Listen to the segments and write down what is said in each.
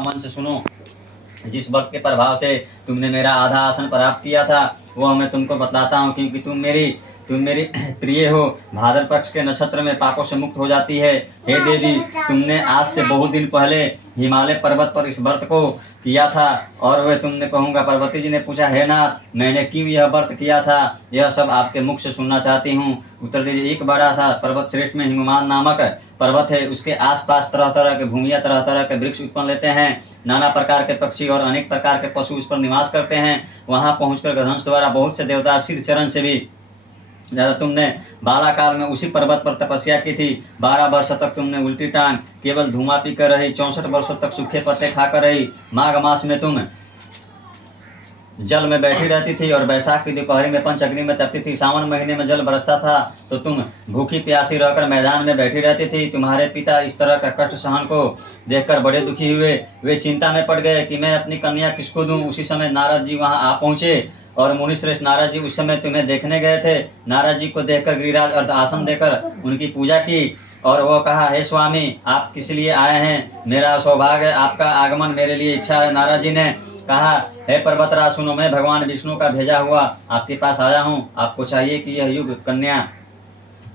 मन से सुनो। जिस व्रत के प्रभाव से तुमने मेरा आधा आसन प्राप्त किया था वह मैं तुमको बतलाता हूँ, क्योंकि तुम मेरी प्रिय हो। भाद्र पक्ष के नक्षत्र में पापों से मुक्त हो जाती है। हे देवी, तुमने आज से बहुत दिन पहले हिमालय पर्वत पर इस व्रत को किया था। और वह तुमने कहूँगा। पार्वती जी ने पूछा, हे नाथ, मैंने क्यों यह व्रत किया था, यह सब आपके मुख से सुनना चाहती हूँ। उत्तर दीजिए। एक बड़ा सा पर्वत श्रेष्ठ में हिमवान नामक पर्वत है। उसके आसपास तरह तरह के भूमिया, तरह तरह के वृक्ष उत्पन्न लेते हैं। नाना प्रकार के पक्षी और अनेक प्रकार के पशु उस पर निवास करते हैं। वहां पहुंचकर गधंस द्वारा बहुत से देवता सिर चरण से भी ज्यादा तुमने बालाकाल में उसी पर्वत पर तपस्या की थी। 12 वर्ष तक तुमने उल्टी टांग केवल धुआं पीकर रही। 64 वर्षों तक सूखे पत्ते खाकर रही। माघ मास में तुम जल में बैठी रहती थी और बैसाख की दोपहरी में पंच अग्नि में तपती थी। सावन महीने में जल बरसता था तो तुम भूखी प्यासी रहकर मैदान में बैठी रहती थी। तुम्हारे पिता इस तरह का कष्ट सहन को देखकर बड़े दुखी हुए। वे चिंता में पड़ गए कि मैं अपनी कन्या किसको दूं। उसी समय नारद जी वहां आ पहुंचे और मुनिश्रेष्ठ नारद जी उस समय तुम्हें देखने गए थे। नारद जी को देखकर गिरिराज अर्ध आसन देकर उनकी पूजा की और वो कहा, हे स्वामी, आप किस लिए आए हैं? मेरा सौभाग्य है, आपका आगमन मेरे लिए इच्छा है। नारद जी ने कहा, हे पर्वतराज, सुनो, मैं भगवान विष्णु का भेजा हुआ आपके पास आया हूँ। आपको चाहिए कि यह युग कन्या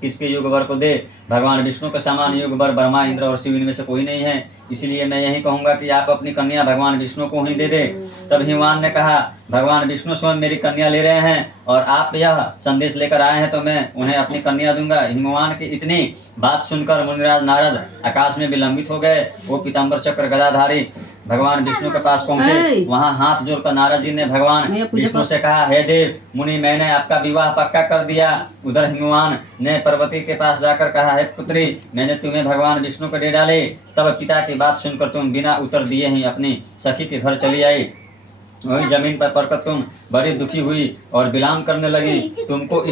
किसके युग वर को दे। भगवान विष्णु के समान युग वर ब्रह्मा, इंद्र और शिव इनमें से कोई नहीं है। इसलिए मैं यही कहूंगा कि आप अपनी कन्या भगवान विष्णु को ही दे दे। तब हिमवान ने कहा, भगवान विष्णु स्वयं मेरी कन्या ले रहे हैं और आप यह संदेश लेकर आए हैं तो मैं उन्हें अपनी कन्या दूंगा। हिमवान की इतनी बात सुनकर मुनिराज नारद आकाश में विलंबित हो गए। वो पीताम्बर चक्र गदाधारी भगवान विष्णु के पास पहुंचे। वहां हाथ जोड़कर नारद जी ने भगवान विष्णु से कहा, हे देव मुनि, मैंने आपका विवाह पक्का कर दिया। उधर हिमवान ने पार्वती के पास जाकर कहा, हे पुत्री, मैंने तुम्हें भगवान विष्णु को दे डाले। तब पिता की बात सुनकर तुम बिना उत्तर दिए ही अपनी सखी के घर चली आई। वही जमीन पर पड़कर तुम बड़ी दुखी हुई और विलाम करने लगी। तुमको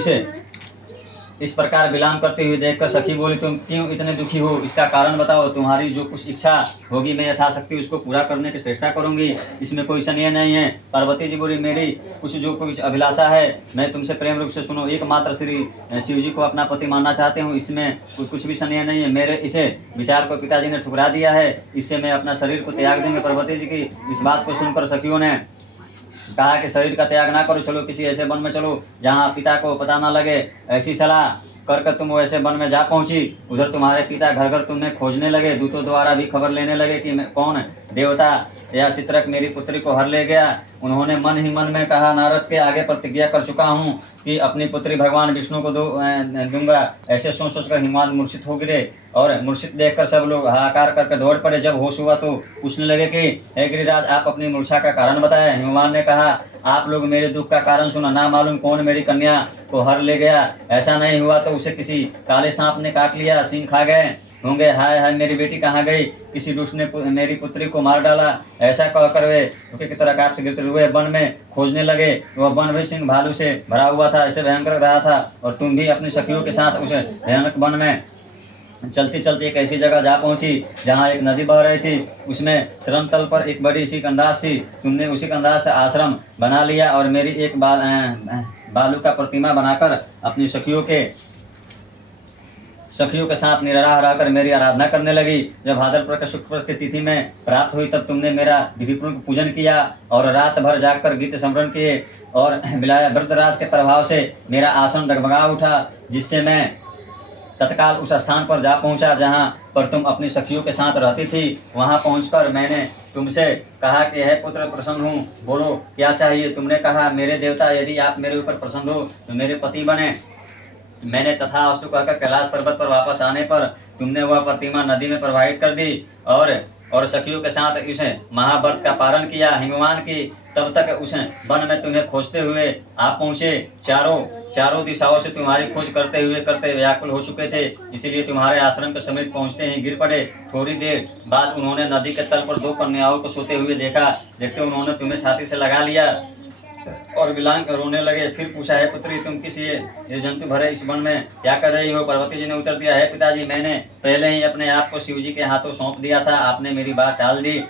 इस प्रकार विलाम करते हुए देखकर सखी बोली, तुम क्यों इतने दुखी हो? इसका कारण बताओ। तुम्हारी जो कुछ इच्छा होगी मैं यथाशक्ति उसको पूरा करने की चेष्टा करूंगी, इसमें कोई संदेह नहीं है। पार्वती जी बोली, मेरी कुछ अभिलाषा है, मैं तुमसे प्रेम रूप से सुनो। एकमात्र श्री शिव जी को अपना पति मानना चाहते हूँ, इसमें कुछ भी संदेह नहीं है। मेरे इसे विचार को पिताजी ने ठुकरा दिया है, इससे मैं अपना शरीर को त्याग दूंगी। पार्वती जी की इस बात को सुनकर सखियों ने कहा कि शरीर का त्याग ना करो, चलो किसी ऐसे वन में चलो जहाँ पिता को पता ना लगे। ऐसी सलाह कर तुम वैसे वन में जा पहुंची। उधर तुम्हारे पिता घर घर तुम्हें खोजने लगे। दूतों द्वारा भी खबर लेने लगे कि कौन देवता या चित्रक मेरी पुत्री को हर ले गया। उन्होंने मन ही मन में कहा, नारद के आगे प्रतिज्ञा कर चुका हूँ कि अपनी पुत्री भगवान विष्णु को दूंगा। ऐसे सोच सोचकर हिमवान मूर्छित हो गिरे और मूर्छित देखकर सब लोग हाहाकार करके दौड़ पड़े। जब होश हुआ तो पूछने लगे कि हे गिरिराज, आप अपनी मूर्छा का कारण बताएं। हिमवान ने कहा, आप लोग मेरे दुख का कारण सुना। ना मालूम कौन मेरी कन्या को हर ले गया। ऐसा नहीं हुआ तो उसे किसी काले सांप ने काट लिया, सिंह खा गए होंगे। हाय हाय, मेरी बेटी कहाँ गई? किसी दुष्ट ने मेरी पुत्री को मार डाला। ऐसा कहकर वे धोखे की तरह काट से गिरते हुए वन में खोजने लगे। वह वन भी सिंह भालू से भरा हुआ था, ऐसे भयंकर रहा था। और तुम भी अपनी सखियों के साथ उस भयानक वन में चलती चलती एक ऐसी जगह जा पहुंची जहां एक नदी बह रही थी। उसमें श्रम तल पर एक बड़ी सी कंदास थी। तुमने उसी कंदास से आश्रम बना लिया और मेरी एक बालू का प्रतिमा बनाकर अपनी सखियों के साथ निराह रहकर मेरी आराधना करने लगी। जब भाद्रपद के शुक्ल पक्ष की तिथि में प्राप्त हुई तब तुमने मेरा विधिपूर्वक पूजन किया और रात भर जाकर गीत स्मरण किए और बिलाया। वृद्धराज के प्रभाव से मेरा आसन डगमगा उठा, जिससे मैं तत्काल उस स्थान पर जा पहुंचा जहां पर तुम अपनी सखियों के साथ रहती थी। वहां पहुंचकर मैंने तुमसे कहा कि हे पुत्र, प्रसन्न हूँ, बोलो क्या चाहिए? तुमने कहा, मेरे देवता, यदि आप मेरे ऊपर प्रसन्न हो तो मेरे पति बने। मैंने तथास्तु कहकर कैलाश पर्वत पर वापस आने पर तुमने वह प्रतिमा नदी में प्रवाहित कर दी और सखियों के साथ उस महाव्रत का पालन किया। हिमवान की तब तक उस वन में तुम्हें खोजते हुए आप पहुंचे। चारों दिशाओं से तुम्हारी खोज करते व्याकुल हो चुके थे, इसीलिए तुम्हारे आश्रम के समीप पहुंचते ही गिर पड़े। थोड़ी देर बाद उन्होंने नदी के तल पर 2 कन्याओं को सोते हुए देखा। देखते उन्होंने तुम्हें छाती से लगा लिया और विलांग कर रोने लगे। फिर पूछा, हे पुत्री, तुम किस ये जंतु भरे इस वन में क्या कर रही हो? पार्वती जी ने उत्तर दिया, हे पिताजी, मैंने पहले ही अपने आप को शिव जी के हाथों सौंप दिया था। आपने मेरी बात टाल दी,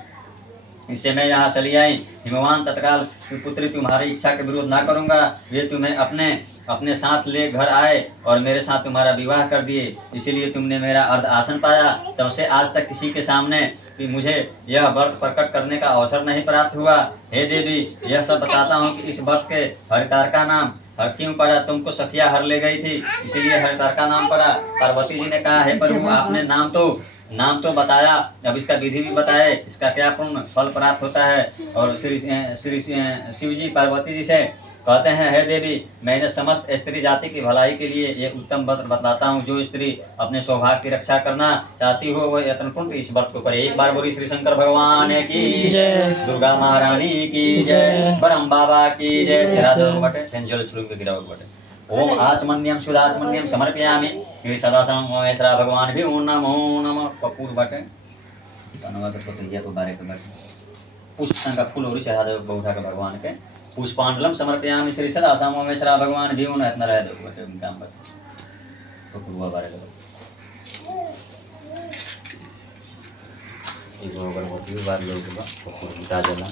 इससे मैं यहाँ चली आई। हिमवान तत्काल, पुत्री, तुम्हारी इच्छा के विरोध ना करूंगा। वे तुम्हें अपने अपने साथ ले घर आए और मेरे साथ तुम्हारा विवाह कर दिए, इसीलिए तुमने मेरा अर्ध आसन पाया। तब से आज तक किसी के सामने कि मुझे यह व्रत प्रकट करने का अवसर नहीं प्राप्त हुआ। हे देवी, यह सब बताता हूँ कि इस व्रत के हरितार का नाम हर क्यों पड़ा। तुमको सखिया हर ले गई थी, इसीलिए हरितार का नाम पड़ा। पार्वती जी ने कहा, हे प्रभु, आपने नाम तो बताया, अब इसका विधि भी बताए, इसका क्या पूर्ण फल प्राप्त होता है। और श्री श्री शिव जी पार्वती जी से कहते हैं, हे देवी, मैंने समस्त स्त्री जाति की भलाई के लिए ये उत्तम व्रत बतलाता हूँ। जो स्त्री अपने सौभाग्य की रक्षा करना चाहती हो वह यत्नपूर्वक इस व्रत को करे। एक बार बोली श्री शंकर भगवान की जय, दुर्गा महारानी की जय, ब्रह्म बाबा की जय। राधा बटे जल छुड़ू के गिरावट बटे। ओम आचमन्यम सुदाचमन्यम समर्पयामि श्री सदासंग महेश्वरा भगवान भी नमो नमः। कपूर बटे धन्यवाद को तैयार को बारे के बटे पुष्प का फूल और चढ़ा दे उठा के भगवान के। पुष्पांजलम समर्पयामि श्री सदासंग महेश्वरा भगवान भी इतना रह दे बटे काम बटे कपूर बारे के एक अगरबत्ती बार लोग कपूर मिटा देना।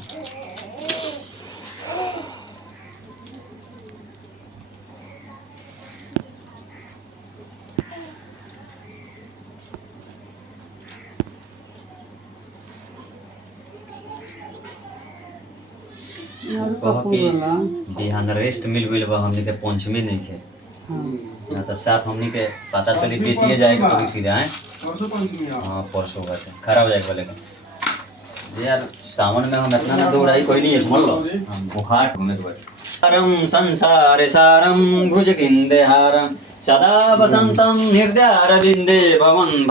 बिहान रेस्ट मिल गई बा हमनी के पंचमी नहीं खे ना तो साथ हमनी के पता चली बेतिए जाएगा तो सीधा है हाँ परसों का खराब हो जाएगा बोले यार सावन में हम इतना ना दौड़ाई कोई नहीं है समझ लो हम बुखार घूमे तो सारम संसारे सारम भुजगिंदे हारम सदा वसंतम हृदय अरविंदे भवन